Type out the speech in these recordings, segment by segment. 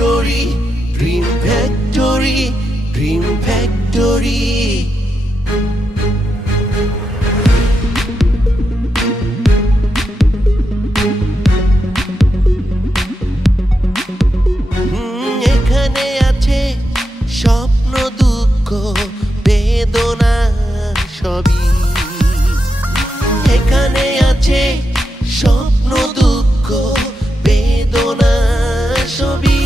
Factory, dream factory, dream factory. এখানে আছে স্বপ্ন, দুঃখ, বেদনা সবই। এখানে আছে স্বপ্ন, দুঃখ, বেদনা সবই।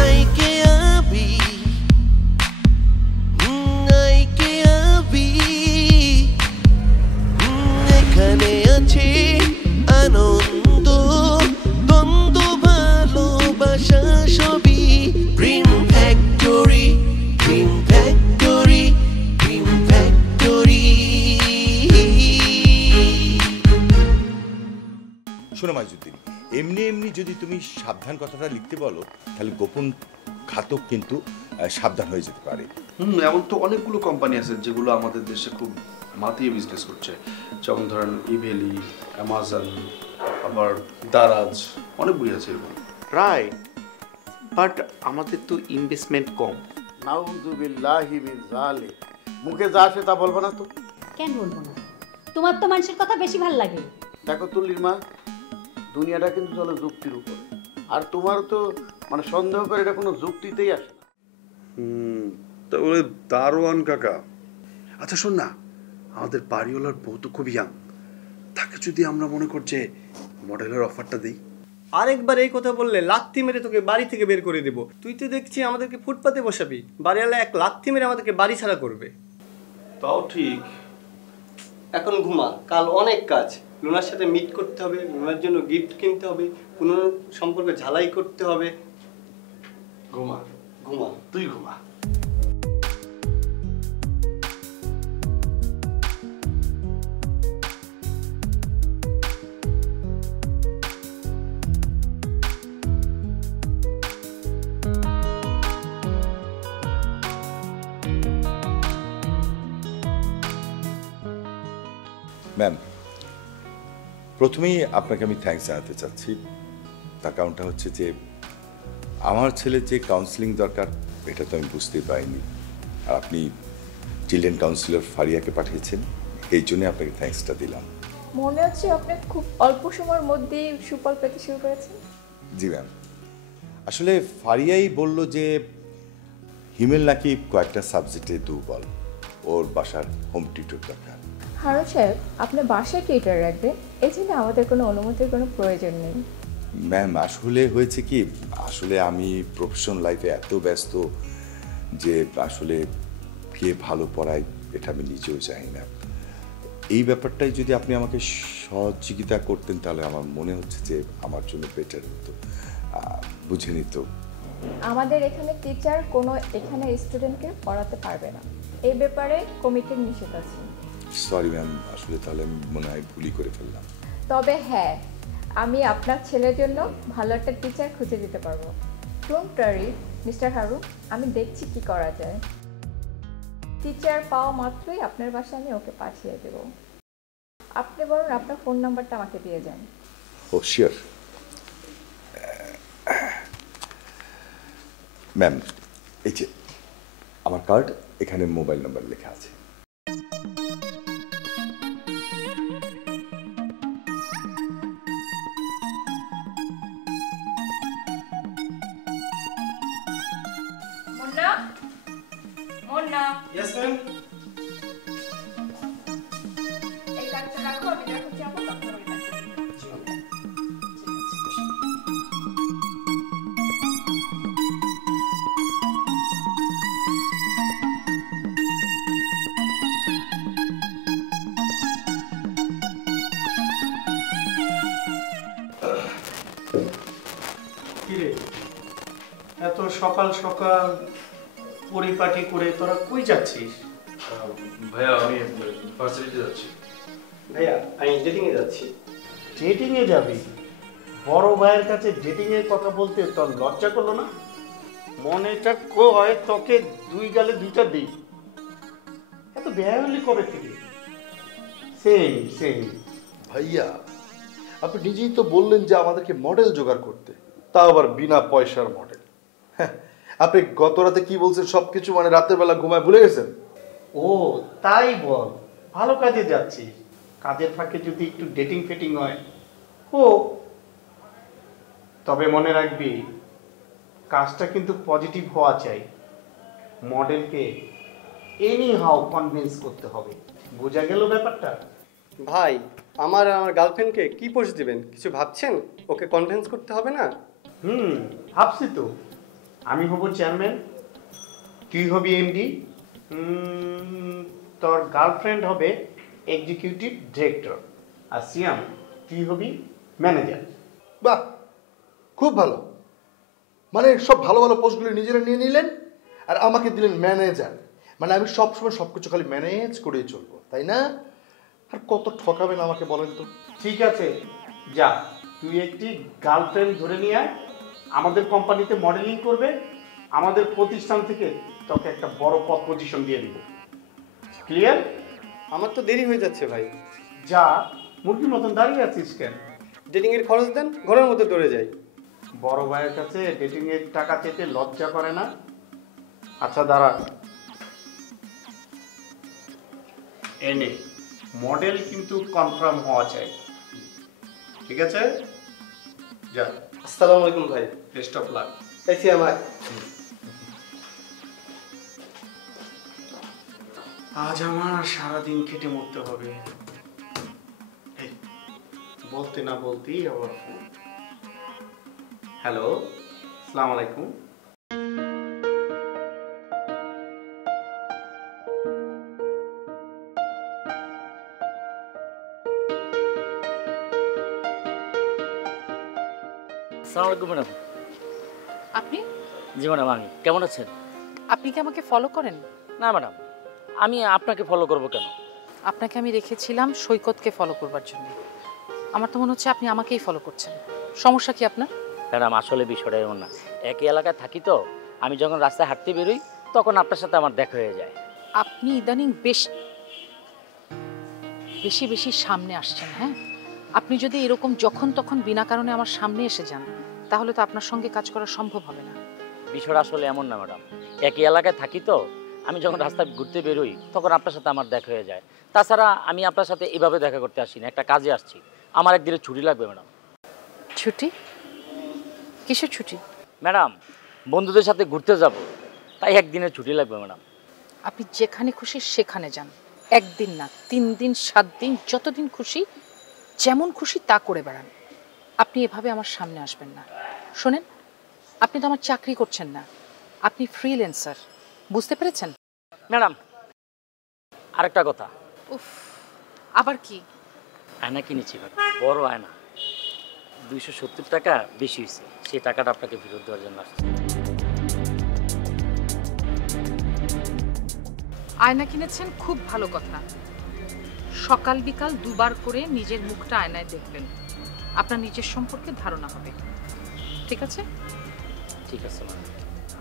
আইকে আবি, আইকে আবি। এখানে আছে আনন্দ, দ্বন্দ্ব, ভালোবাসা সবই। Dream factory, dream factory, dream factory. শোনো মাইজুদ্দিন, এমনি এমনি যদি তুমি সাবধান কথাটা লিখতে বলো তাহলে গোপন ঘাতক কিন্তু সাবধান হয়ে যেতে পারে। এমন তো অনেকগুলো কোম্পানি আছে যেগুলো আমাদের দেশে খুব মাতিয়ে বিজনেস করছে, যেমন ধরেন ইভেলি, অ্যামাজন, আবার দারাজ, অনেক বই আছে এরকম। রাইট, বাট আমাদের তো ইনভেস্টমেন্ট কম। নাউযুবিল্লাহি মিন যালিক। মুখে যা আসে তা বলবো না তো? কেন বলবো না? তোমার তো মানুষের কথা বেশি ভালো লাগে। দেখো তুলির মা, দুনিয়াটা কিন্তু চলে যুক্তির উপর, আর তোমার তো মানে সন্দেহ করে এটা কোনো যুক্তিতেই আসে না। তাহলে দারোয়ান কাকা, আচ্ছা শোন না, আমাদের বাড়িওয়ালার বউ তো খুব ইয়াং, তাকে যদি আমরা মনে করছে মডেলের অফারটা দিই। আরেকবার এই কথা বললে লাথি মেরে তোকে বাড়ি থেকে বের করে দেবো। তুই তো দেখছি আমাদেরকে ফুটপাতে বসাবি, বাড়িওয়ালা এক লাথি মেরে আমাদেরকে বাড়ি ছাড়া করবে। তাও ঠিক। এখন ঘুমা, কাল অনেক কাজ। লুনার সাথে মিট করতে হবে, লুনার জন্য গিফট কিনতে হবে, পুনর সম্পর্কে ঝালাই করতে হবে। ঘুমা ঘুমা, তুই ঘুমা। ম্যাম, প্রথমেই আপনাকে আমি থ্যাঙ্কস জানাতে চাচ্ছি। তার কারণটা হচ্ছে যে আমার ছেলের যে কাউন্সিলিং দরকার এটা তো আমি বুঝতেই পারিনি, আর আপনি চিলড্রেন কাউন্সিলর ফারিয়াকে পাঠিয়েছেন, এই জন্যে আপনাকে থ্যাঙ্কসটা দিলাম। মনে হচ্ছে আপনি খুব অল্প সময়ের মধ্যেই সুফল পেতে শুরু করেছেন। জি ম্যাম, আসলে ফারিয়াই বলল যে হিমেল নাকি কয়েকটা সাবজেক্টে দুর্বল, ওর বাসার হোম টিউটর দরকার। হারুন সাহেব, আপনি বাসায় টিউটর রাখবেন, এই জন্য আমাদের কোনো অনুমতির কোনো প্রয়োজন নেই। ম্যাম, আসলে হয়েছে কি, আসলে আমি প্রফেশনাল লাইফে এত ব্যস্ত যে আসলে কে ভালো পড়ায় এটা আমি নিজেও জানি না। এই ব্যাপারটাই যদি আপনি আমাকে সহযোগিতা করতেন তাহলে আমার মনে হচ্ছে যে আমার জন্য বেটার হতো। বুঝে নিত। আমাদের এখানে টিচার কোনো এখানে স্টুডেন্টকে পড়াতে পারবে না, এই ব্যাপারে কমিটির নিষেধ আছে। সরি ম্যাম, আসলে তাহলে আমি মনে হয় ভুলই করে ফেললাম। তবে হ্যাঁ, আমি আপনার ছেলের জন্য ভালো একটা টিচার খুঁজে দিতে পারবো। ডোন্ট ওয়ারি মিস্টার হারুন, আমি দেখছি কি করা যায়। টিচার পাওয়া মাত্রই আপনার বাসায় আমি ওকে পাঠিয়ে দেব। আপনি বরং আপনার ফোন নাম্বারটা আমাকে দিয়ে যান। ও শিওর ম্যাম, এই যে আমার কার্ড, এখানে মোবাইল নাম্বার লেখা আছে। Munna, Munna, yes ma'am. এই কার্ডটা রাখো, আমি যখন যাবো তখন আমি রাখবো। কিরে, এত সকাল সকাল পরিপাটি করে তোরা কই যাচ্ছিস? ভাইয়া আমি ভার্সিটিতে যাচ্ছি। ভাইয়া আমি ডেটিংয়ে যাচ্ছি। ডেটিংয়ে যাবি? বড় ভাইয়ের কাছে ডেটিংয়ের কথা বলতে তোর লজ্জা করলো না? মনেটা কয় তোকে দুই গালে দুইটা দিই। এত বেহায়ালি কবে থেকে? সেই সেই ভাইয়া আপনি নিজেই তো বললেন যে আমাদেরকে মডেল জোগাড় করতে, তাও আবার বিনা পয়সার মডেল। হ্যাঁ, আপনি গত রাতে কি বলছেন সব কিছু মানে রাতের বেলা ঘুমায় ভুলে গেছেন? ও তাই বল, ভালো কাজে যাচ্ছিস, কাজের ফাঁকে যদি একটু ডেটিং ফেটিং হয় ও, তবে মনে রাখবি কাজটা কিন্তু পজিটিভ হওয়া চাই। মডেলকে এনি হাউ কনভিন্স করতে হবে, বোঝা গেল ব্যাপারটা? ভাই, আমার গার্লফ্রেন্ডকে কি পোজ দিবেন কিছু ভাবছেন? ওকে কনভিন্স করতে হবে না? ভাবছি তো। আমি হব চেয়ারম্যান, তুই হবি এমডি, তোর গার্লফ্রেন্ড হবে এক্সিকিউটিভ ডিরেক্টর, আর সিয়াম তুই হবি ম্যানেজার। বাহ, খুব ভালো। মানে সব ভালো ভালো পোস্টগুলো নিজেরা নিয়ে নিলেন আর আমাকে দিলেন ম্যানেজার। মানে আমি সবসময় সব কিছু খালি ম্যানেজ করেই চলবো, তাই না? আর কত ঠকাবেন আমাকে বলেন তো। ঠিক আছে, যা তুই একটি গার্লফ্রেন্ড ধরে নিয়ে আয়, আমাদের কোম্পানিতে মডেলিং করবে, আমাদের প্রতিষ্ঠান থেকে তোকে একটা বড় পদ পজিশন দিয়ে দিব। ক্লিয়ার? আমার তো দেরি হয়ে যাচ্ছে ভাই। যা, মুরগির মতন দাঁড়িয়ে আছিস কেন? ডেটিংয়ের খরচ দেন, ঘরের মধ্যে দৌড়ে যাই। বড় ভাইয়ের কাছে ডেটিংয়ের টাকা চেতে লজ্জা করে না? আচ্ছা দাঁড়া, এনে মডেল কিন্তু কনফার্ম হওয়া চাই, ঠিক আছে? যা। আসসালামু আলাইকুম ভাই। Best of luck. এসি আমার। আজ আমার সারাদিন কেটে মরতে হবে। এই, বলতে না বলতেই আবার ফোন। হ্যালো, আসসালামু আলাইকুম। আসসালামু আলাইকুম ম্যাডাম। আপনি? জি ম্যাডাম, আমি কেমন আছেন? আপনি কি আমাকে ফলো করেন? না ম্যাডাম, আমি আপনাকে ফলো করব কেন? আপনাকে আমি রেখেছিলাম সৈকতকে ফলো করবার জন্য। আমার তো মনে হচ্ছে আপনি আমাকেই ফলো করছেন। সমস্যা কি আপনার? ম্যাডাম, আসলে বিষয়টা এমন না, একই এলাকায় থাকি তো, আমি যখন রাস্তায় হাঁটতে বেরোই তখন আপনার সাথে আমার দেখা হয়ে যায়। আপনি ইদানিং বেশি বেশি সামনে আসছেন। হ্যাঁ, আপনি যদি এরকম যখন তখন বিনা কারণে আমার সামনে এসে যান তাহলে তো আপনার সঙ্গে কাজ করা সম্ভব হবে না। বিষয়টা আসলে এমন না ম্যাডাম, একই এলাকায় থাকি তো, আমি যখন রাস্তায় ঘুরতে বেরোই তখন আপনার সাথে আমার দেখা হয়ে যায়। তাছাড়া আমি আপনার সাথে এভাবে দেখা করতে আসি না, একটা কাজে আসছি, আমার একদিনের ছুটি লাগবে ম্যাডাম। ছুটি? কিসের ছুটি? ম্যাডাম, বন্ধুদের সাথে ঘুরতে যাব, তাই একদিনের ছুটি লাগবে ম্যাডাম। আপনি যেখানে খুশি সেখানে যান, একদিন না, 3 দিন 7 দিন, যতদিন খুশি যেমন খুশি তা করে বেড়ান। আপনি এভাবে আমার সামনে আসবেন না। শোনেন, আপনি তো আমার চাকরি করছেন না, আপনি ফ্রিল্যান্সার, বুঝতে পেরেছেন? ম্যাডাম, আরেকটা কথা। উফ, আবার কি? আয়না কিনেছি ম্যাডাম, বড় আয়না, 270 টাকা বেশি হয়েছে, সেই টাকাটা আপনাকে ফেরত দেওয়ার জন্য আসছে। আয়না কিনেছেন, খুব ভালো কথা। সকাল বিকাল দুবার করে নিজের মুখটা আয়নায় দেখবেন, আপনার নিজের সম্পর্কে ধারণা হবে। ঠিক আছে? ঠিক আছে ম্যাডাম।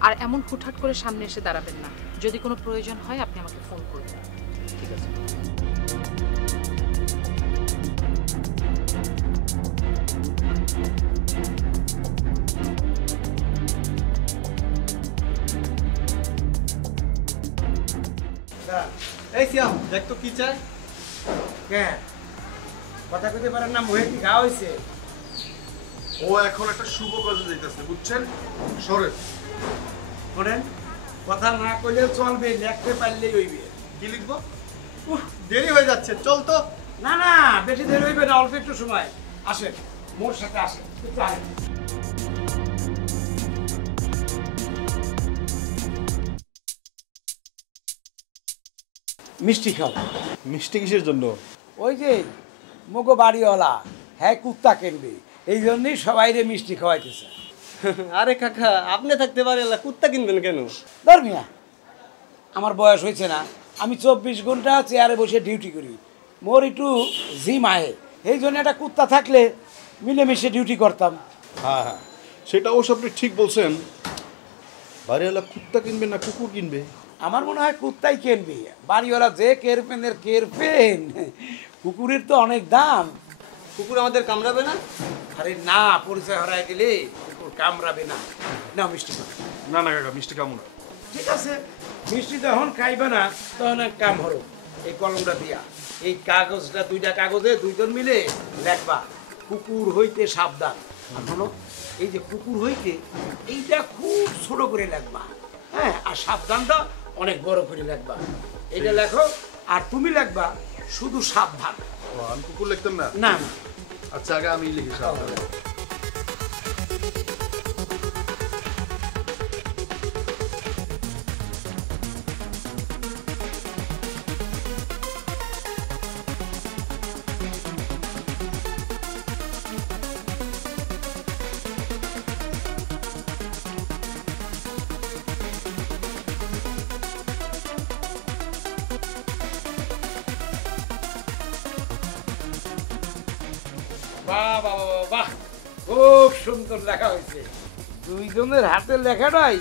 আর এমন হুটহাট করে সামনে এসে দাঁড়াবেন না। যদি কোনো প্রয়োজন হয় আপনি আমাকে ফোন করবেন। ঠিক আছে। এই সিয়াম, দেখ তো কি চাই। হ্যাঁ, কথা কইতে পারেন না, মুহে কি খাওয়া হয়েছে? ও এখন একটা শুভ কাজে যাইতেছে, বুঝছেন? সরেন। শোনেন, কথা না কইলেও চলবে, লিখতে পারলেই হইবে। কি লিখবো? দেরি হয়ে যাচ্ছে, চল তো। না না, বেশি দেরি হইবে না, অল্প একটু সময়। আসেন, মোর সাথে আসেন। মিষ্টি খাও। মিষ্টি কিসের জন্য? ওই যে মগো বাড়িওয়ালা, হ্যাঁ কুত্তা কিনবে, এই জন্যই সবাইরে মিষ্টি খাওয়াইতেছে। আরে কাকা, আপনি থাকতে পারে কুত্তা কিনবেন কেন? ধর্মিয়া, আমার বয়স হয়েছে না, আমি 24 ঘন্টা চেয়ারে বসে ডিউটি করি, মোর একটু জিম আয়ে, এই জন্য একটা কুত্তা থাকলে মিলেমিশে ডিউটি করতাম। হ্যাঁ হ্যাঁ, সেটা অবশ্য আপনি ঠিক বলছেন। বাড়িওয়ালা কুত্তা কিনবে না কুকুর কিনবে? আমার মনে হয় কুত্তাই কিনবে। বাড়িওয়ালা যে কেরপেনের কেরপেন, কুকুরের তো অনেক দাম। কুকুর আমাদের কামড়াবে না? আরে না, পরিচয় হারায় গেলে কুকুর কামড়াবে না। না মিষ্টি খাও। না না কাকা, মিষ্টি খাবো না। ঠিক আছে, মিষ্টি যখন খাইবে না তখন এক কাম হলো, এই কলমটা দিয়া এই কাগজটা, 2টা কাগজে 2জন মিলে লেখবা কুকুর হইতে সাবধান। আর হলো এই যে কুকুর হইতে এইটা খুব ছোট করে লেখবা, হ্যাঁ, আর সাবধানটা অনেক বড় করে লেখবা। এইটা লেখো, আর তুমি লেখবা শুধু সাবধান। আমি কুকুর লিখতাম না? না। আচ্ছা আগে আমি লিখি সাবধান। বাহ বাহ বাহ বাহ, খুব সুন্দর লেখা হয়েছে। 2জনের হাতের লেখাটাই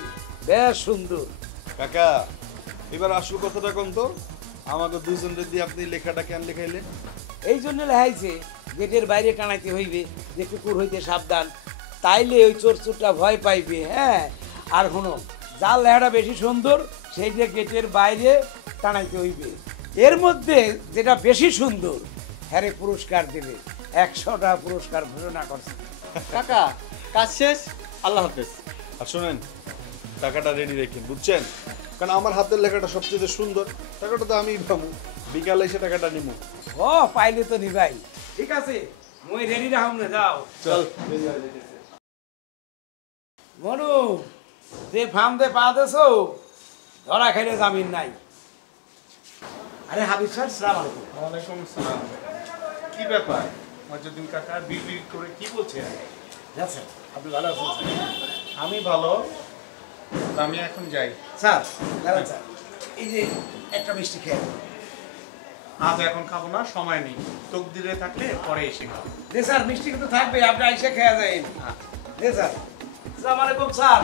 বেশ সুন্দর। কাকা এবার আসল কথাটা কোন তো, আমাকে 2জনের দিয়ে আপনি লেখাটা কেন লেখাইলেন? এই জন্য লেখাইছে গেটের বাইরে টানাইতে হইবে যে কুকুর হইতে সাবধান, তাইলে ওই চোরটা ভয় পাইবে। হ্যাঁ, আর শোনো, যার লেখাটা বেশি সুন্দর সেইটা গেটের বাইরে টানাইতে হইবে। এর মধ্যে যেটা বেশি সুন্দর হ্যারে পুরস্কার দেবে, 100টা পুরস্কার ঘোষণা করছে। কাকা কাজ শেষ, আল্লাহ হাফেজ। আর শোনেন, টাকাটা রেডি রেখেন, বুঝছেন? কারণ আমার হাতের লেখাটা সবচেয়ে সুন্দর, টাকাটা তো আমি পাবো, বিকালে এসে টাকাটা নিব। ও পাইলে তো নিবাই। ঠিক আছে, মই রেডি রাখুন না, যাও। চল। মনু, যে ফার্মে পা দেছো ধরা খাইলে জামিন নাই। আরে হাবিব স্যার, সালাম আলাইকুম। ওয়ালাইকুম আসসালাম। কি ব্যাপার মজুদ্দিন কাকা বিড়বিড় করে কি বলছেন? হ্যাঁ স্যার, আপনি ভালো আছেন? আমি ভালো, আমি এখন যাই। স্যার দাঁড়ান স্যার, এই যে একটা মিষ্টি খেয়ে। আজ এখন খাবো না, সময় নেই, তকদিরে থাকলে পরে এসে খাবো। জি স্যার, মিষ্টি কিন্তু থাকবে, আপনি আইসে খেয়ে যাবেন। জি স্যার। আসসালামু আলাইকুম স্যার।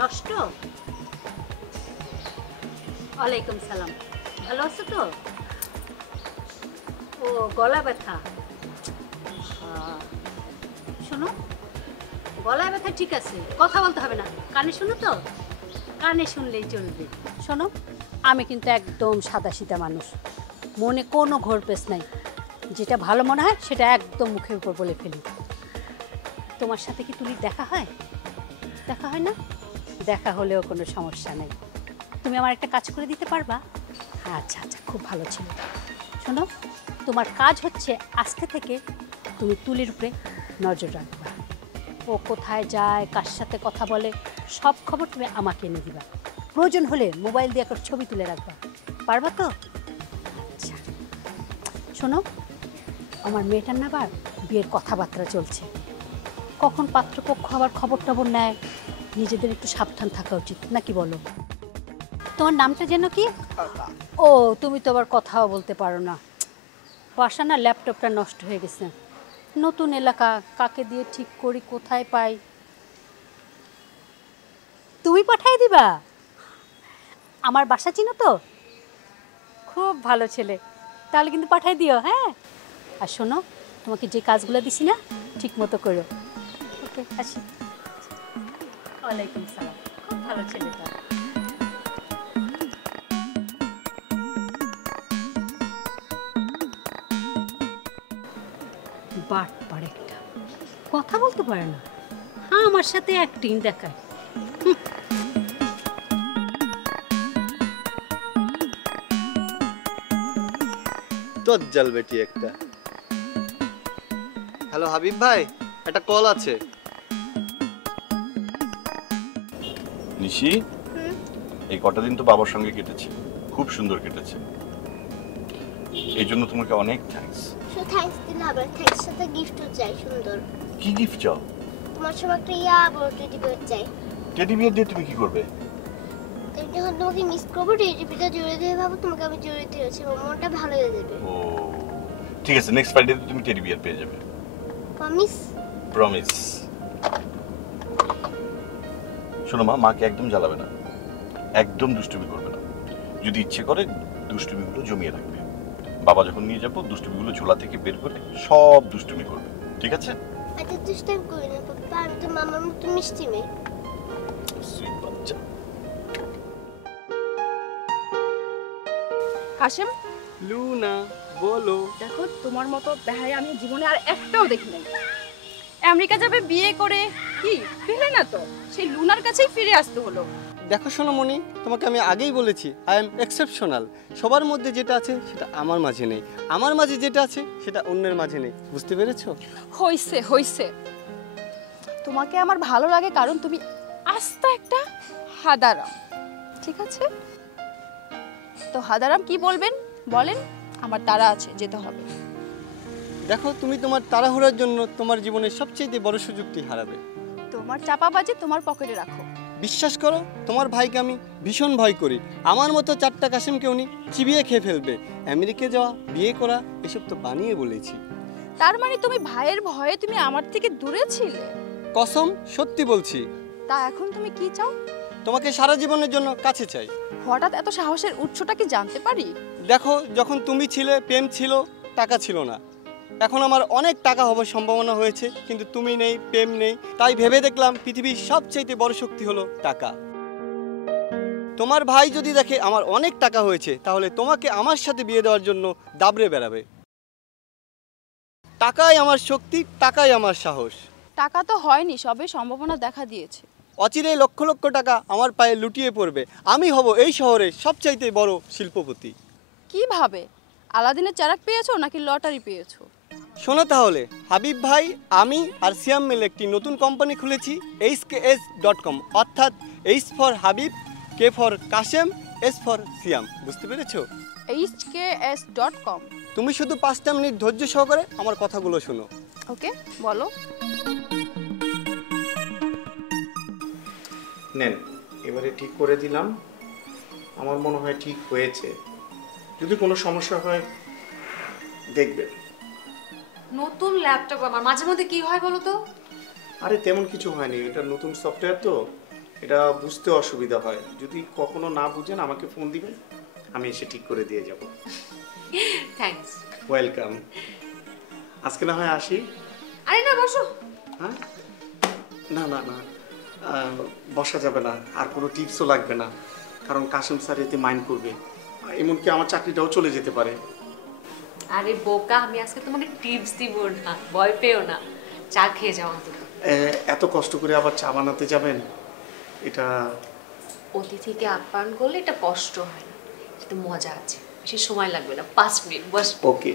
নষ্ট। ওয়ালাইকুম সালাম, ভালো আছো তো? ও গলা ব্যথা, শোনো, গলা ব্যথা ঠিক আছে, কথা বলতে হবে না, কানে শোনো তো, কানে শুনলেই চলবে। শোনো, আমি কিন্তু একদম সাদাসিধা মানুষ, মনে কোনো ঘোরপেশ নাই, যেটা ভালো মনে হয় সেটা একদম মুখের উপর বলে ফেলি। তোমার সাথে কি তুলির দেখা হয়? দেখা হয় না? দেখা হলেও কোনো সমস্যা নেই, তুমি আমার একটা কাজ করে দিতে পারবা? আচ্ছা আচ্ছা, খুব ভালো ছিল। শোনো, তোমার কাজ হচ্ছে আজকে থেকে তুমি তুলির উপরে নজর রাখবা, ও কোথায় যায়, কার সাথে কথা বলে, সব খবর তুমি আমাকে এনে দিবা। প্রয়োজন হলে মোবাইল দিয়ে একটা ছবি তুলে রাখবা, পারবা তো? আচ্ছা শোনো, আমার মেয়েটার না আবার বিয়ের কথাবার্তা চলছে, কখন পাত্রপক্ষ আবার খবর টবর নেয়, নিজেদের একটু সাবধান থাকা উচিত, নাকি বলো? তোমার নামটা যেন কি? ও, তুমি তো আবার কথাও বলতে পারো না। বাসা না ল্যাপটপটা নষ্ট হয়ে গেছে, নতুন এলাকা, কাকে দিয়ে ঠিক করি, কোথায় পাই? তুমি পাঠাই দিবা? আমার বাসা চিনো তো? খুব ভালো ছেলে, তাহলে কিন্তু পাঠাই দিও। হ্যাঁ, আর শোনো, তোমাকে যে কাজগুলো দিছি না ঠিক মতো করো। ওকে, আসি। ওয়ালাইকুম সালাম, খুব ভালো ছেলেটা। বাট পারে একটা, কথা বলতে পারে না, হ্যাঁ আমার সাথে অ্যাক্টিং দেখায়। দজ্জাল বেটি একটা। হ্যালো হাবিব ভাই, একটা কল আছে। নিশি, এই কটা দিন তো বাবার সঙ্গে কেটেছে, খুব সুন্দর কেটেছে, এই জন্য তোমাকে অনেক থ্যাঙ্কস। শুধু থ্যাঙ্কস দিলে হবে, থ্যাঙ্কস সাথে গিফটও চাই সুন্দর। কি গিফট চাও? তোমার সব একটা ইয়া বড় টেডি বিয়ার চাই। টেডি বিয়ার দিয়ে তুমি কি করবে? আমি যখন তোমাকে মিস করবো টেডিবিয়ারটা জড়িয়ে দিয়ে ভাবো তোমাকে আমি জড়িয়ে দিয়েছি, আমার মনটা ভালো হয়ে যাবে। ও ঠিক আছে, নেক্সট ফ্রাইডে তুমি টেডি বিয়ার পেয়ে যাবে। প্রমিস? প্রমিস। শোনো মা, মাকে একদম জ্বালাবে না, একদম দুষ্টুমি করবে না। যদি ইচ্ছে করে দুষ্টুমিগুলো জমিয়ে রাখবে, বাবা যখন নিয়ে যাবো দুষ্টুমিগুলো ঝোলা থেকে বের করে সব দুষ্টুমি করবে, ঠিক আছে? আচ্ছা দুষ্টামি করি না পাপ্পা, আমি তো মামার মতো মিষ্টি মেয়ে। সুইট বাচ্চা। কাশেম, লুনা বলো। দেখো তোমার মতো দেখাই আমি জীবনে আর একটাও দেখি নাই। আমেরিকা যাবে বিয়ে করে, কি ফিরে না তো সেই লুনার কাছেই ফিরে আসতে হলো। দেখো সোনামণি, তোমাকে আমি আগেই বলেছি আই এম এক্সেপশনাল। সবার মধ্যে যেটা আছে সেটা আমার মাঝে নেই, আমার মাঝে যেটা আছে সেটা অন্যের মাঝে নেই। বুঝতে পেরেছো? হইছে হইছে, তোমাকে আমার ভালো লাগে কারণ তুমি আস্তা একটা হাদারাম, ঠিক আছে? তো হাদারাম কি বলবেন বলেন, আমার তাড়া আছে, যেতে হবে। দেখো তুমি তোমার তাড়াহুড়ার জন্য তোমার জীবনের সবচেয়ে বড় সুযোগটি হারাবে। তোমার চাপাবাজি তোমার পকেটে রাখো। বিশ্বাস করো, তোমার ভাইকে আমি ভীষণ ভয় করি। আমার মতো 4টা কাশেমকে উনি চিবিয়ে খেয়ে ফেলবে। আমেরিকা যাওয়া, বিয়ে করা, এসব তো বানিয়ে বলেছি। তার মানে তুমি ভাইয়ের ভয়ে তুমি আমার থেকে দূরে ছিলে? কসম, সত্যি বলছি। তা এখন তুমি কি চাও? তোমাকে সারা জীবনের জন্য কাছে চাই। হঠাৎ এত সাহসের উৎসটা কি জানতে পারি? দেখো, যখন তুমি ছিলে প্রেম ছিল, টাকা ছিল না। এখন আমার অনেক টাকা হবার সম্ভাবনা হয়েছে, কিন্তু তুমি নেই, প্রেম নেই। তাই ভেবে দেখলাম পৃথিবীর সবচেয়ে বড় শক্তি হলো টাকা। তোমার ভাই যদি দেখে আমার অনেক টাকা হয়েছে, তাহলে তোমাকে আমার সাথে বিয়ে দেওয়ার জন্য দাবড়ে বেড়াবে। টাকাই আমার শক্তি, টাকাই আমার সাহস। টাকা তো হয়নি, সবে সম্ভাবনা দেখা দিয়েছে। অচিরেই লক্ষ লক্ষ টাকা আমার পায়ে লুটিয়ে পড়বে। আমি হব এই শহরে সবচাইতে বড় শিল্পপতি। কিভাবে? আলাদিনের চারাক পেয়েছো নাকি লটারি পেয়েছো? শোনো তাহলে, হাবিব ভাই, আমি আর সিয়াম মিলে একটি নতুন কোম্পানি খুলেছি, hks.com, অর্থাৎ H for Habib, K for Kashem, S for Siyam. বুঝতে পেরেছো? hks.com। তুমি শুধু 5টা মিনিট ধৈর্য সহকারে আমার কথাগুলো শোনো। ওকে, বলো। নেন, এবারে ঠিক করে দিলাম। আমার মনে হয় ঠিক হয়েছে। যদি কোনো সমস্যা হয় দেখবেন। নতুন ল্যাপটপ আমার মাঝে মধ্যে কি হয় বলো তো? আরে তেমন কিছু হয়নি, এটা নতুন সফটওয়্যার তো, এটা বুঝতে অসুবিধা হয়। যদি কখনো না বুঝেন আমাকে ফোন দিবেন, আমি এসে ঠিক করে দিয়ে যাব। থ্যাঙ্কস। ওয়েলকাম। আজকে না হয় আসি। আরে না, বসো। হ্যাঁ, না না না, বসা যাবে না। আর কোনো টিপসও লাগবে না, কারণ কাশেম স্যার এতে মাইন্ড করবে। এমনকি আমার চাকরিটাও চলে যেতে পারে। আরে বোকা, আমি আজকে তোমাকে টিপস দিব না, ভয় পেও না। চা খেয়ে যাও অন্তত। এত কষ্ট করে আবার চা বানাতে যাবেন, এটা অতিথিকে আপ্যায়ন করলে এটা কষ্ট হয় না, এটা মজা আছে। বেশি সময় লাগবে না, 5 মিনিট বস। ওকে।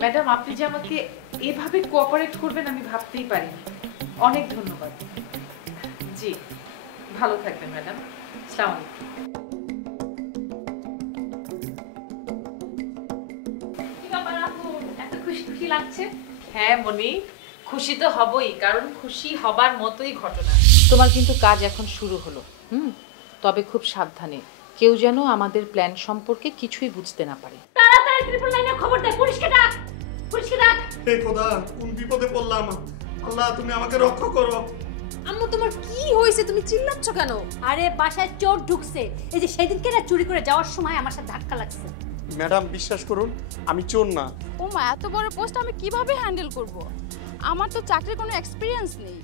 ম্যাডাম, আপনি যে আমাকে এভাবে কোঅপারেট করবেন আমি ভাবতেই পারিনি। অনেক ধন্যবাদ। জি, ভালো থাকবেন ম্যাডাম। আসসালামু আলাইকুম। কি ব্যাপার আপু, এত খুশি খুশি লাগছে? হ্যাঁ মনি, খুশি তো হবই, কারণ খুশি হবার মতোই ঘটনা। তোমার কিন্তু কাজ এখন শুরু হলো। তবে খুব সাবধানে, কেউ যেন আমাদের প্ল্যান সম্পর্কে কিছুই বুঝতে না পারে। তাড়াতাড়ি ট্রিপল লাইনে খবর দে, পুলিশকে ডাক, পুলিশকে ডাক। হে খোদা, কোন বিপদে পড়লাম। আল্লাহ, তুমি আমাকে রক্ষা করো। আম্মু, তোমার কি হয়েছে? তুমি চিল্লাচ্ছ কেন? আরে বাসায় চোর ঢুকছে। এই যে সেদিনকে না চুরি করে যাওয়ার সময় আমার সাথে ধাক্কা লাগছে। ম্যাডাম, বিশ্বাস করুন আমি চোর না। ও মা, এত বড় পোস্ট আমি কিভাবে হ্যান্ডেল করব? আমার তো চাকরির কোনো এক্সপিরিয়েন্স নেই।